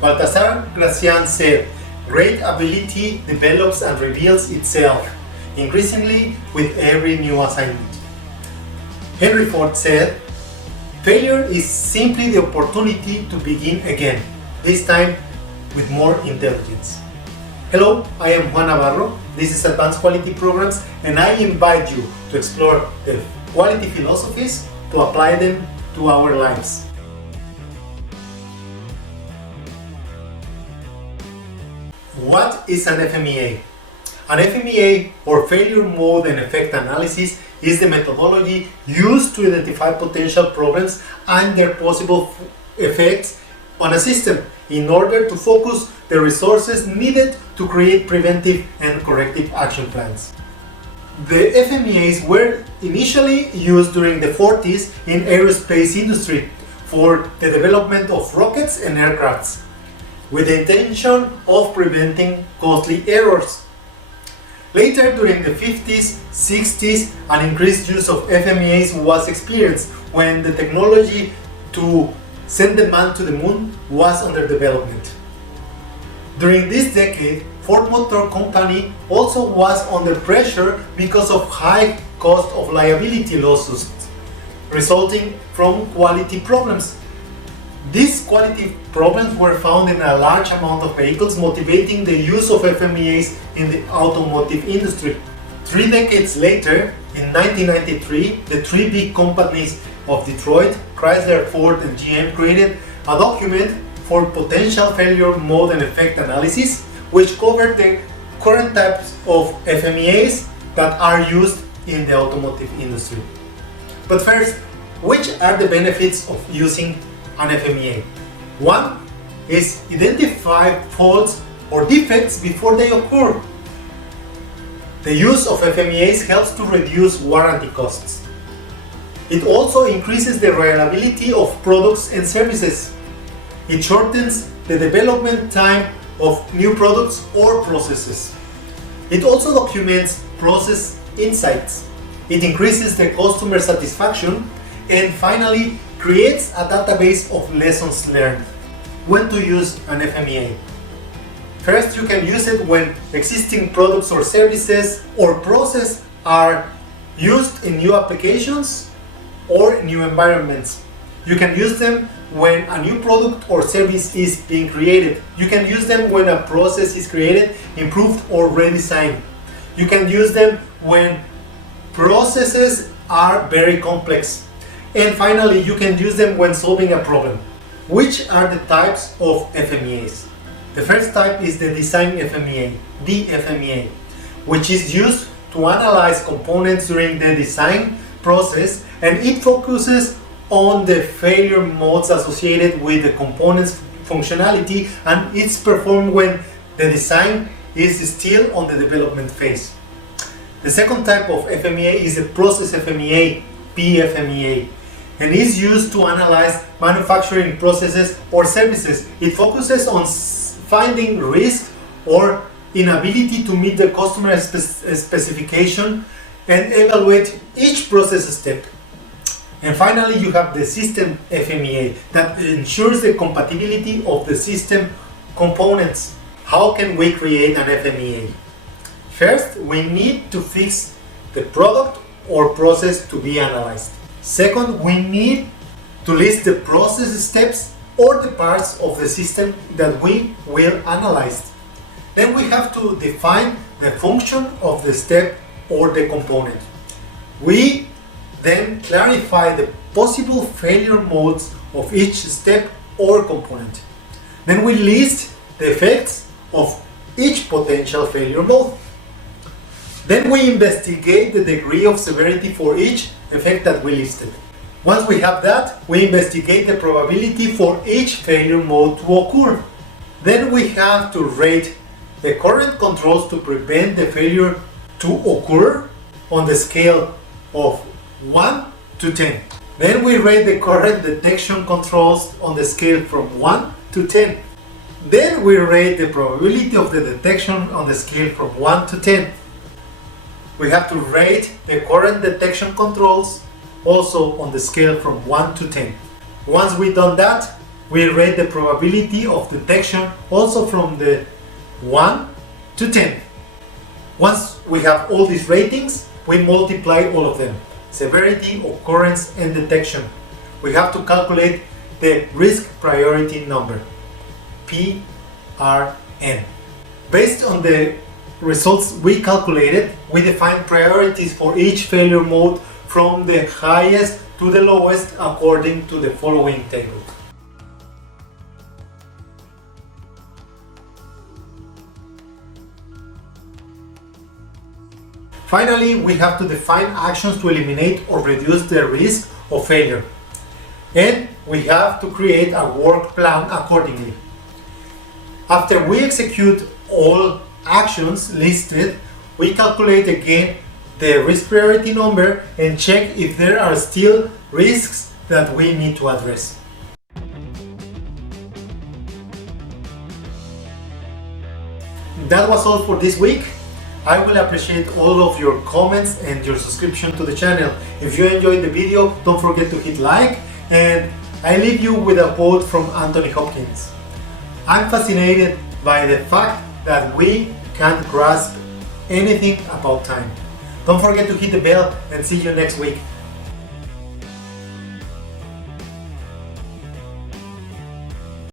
Baltasar Gracian said, "Great ability develops and reveals itself, increasingly with every new assignment." Henry Ford said, "Failure is simply the opportunity to begin again, this time with more intelligence." Hello, I am Juan Navarro. This is Advanced Quality Programs, and I invite you to explore the quality philosophies to apply them to our lives. What is an FMEA? An FMEA, or Failure Mode and Effect Analysis, is the methodology used to identify potential problems and their possible effects on a system in order to focus the resources needed to create preventive and corrective action plans. The FMEAs were initially used during the 40s in aerospace industry for the development of rockets and aircrafts, with the intention of preventing costly errors. Later, during the 50s, 60s, an increased use of FMEAs was experienced when the technology to send the man to the moon was under development. During this decade, Ford Motor Company also was under pressure because of high cost of liability lawsuits resulting from quality problems. These quality problems were found in a large amount of vehicles, motivating the use of FMEAs in the automotive industry. 3 decades later, in 1993, the three big companies of Detroit, Chrysler, Ford, and GM created a document for potential failure mode and effect analysis, which covered the current types of FMEAs that are used in the automotive industry. But first, which are the benefits of using an FMEA? One is identify faults or defects before they occur. The use of FMEAs helps to reduce warranty costs. It also increases the reliability of products and services. It shortens the development time of new products or processes. It also documents process insights. It increases the customer satisfaction, and finally creates a database of lessons learned. When to use an FMEA? First, you can use it when existing products or services or process are used in new applications or new environments. You can use them when a new product or service is being created. You can use them when a process is created, improved, or redesigned. You can use them when processes are very complex. And finally, you can use them when solving a problem. Which are the types of FMEAs? The first type is the design FMEA, DFMEA, which is used to analyze components during the design process, and it focuses on the failure modes associated with the component's functionality, and it's performed when the design is still on the development phase. The second type of FMEA is the process FMEA, PFMEA, and is used to analyze manufacturing processes or services. It focuses on finding risk or inability to meet the customer specification and evaluate each process step. And finally, you have the system FMEA that ensures the compatibility of the system components. How can we create an FMEA? First, we need to fix the product or process to be analyzed. Second, we need to list the process steps or the parts of the system that we will analyze. Then we have to define the function of the step or the component. We then clarify the possible failure modes of each step or component. Then we list the effects of each potential failure mode. Then we investigate the degree of severity for each effect that we listed. Once we have that, we investigate the probability for each failure mode to occur. Then we have to rate the current controls to prevent the failure to occur on the scale of 1 to 10. Then we rate the current detection controls on the scale from 1 to 10. Then we rate the probability of the detection on the scale from 1 to 10. We have to rate the current detection controls also on the scale from 1 to 10. Once we've done that, we rate the probability of detection also from the 1 to 10. Once we have all these ratings, we multiply all of them: severity, occurrence, and detection. We have to calculate the risk priority number, PRN. Based on the results we calculated, we define priorities for each failure mode from the highest to the lowest according to the following table. Finally, we have to define actions to eliminate or reduce the risk of failure. And we have to create a work plan accordingly. After we execute all actions listed, we calculate again the risk priority number and check if there are still risks that we need to address. That was all for this week. I will appreciate all of your comments and your subscription to the channel. If you enjoyed the video, don't forget to hit like, and I leave you with a quote from Anthony Hopkins. I'm fascinated by the fact that we can't grasp anything about time. Don't forget to hit the bell and see you next week.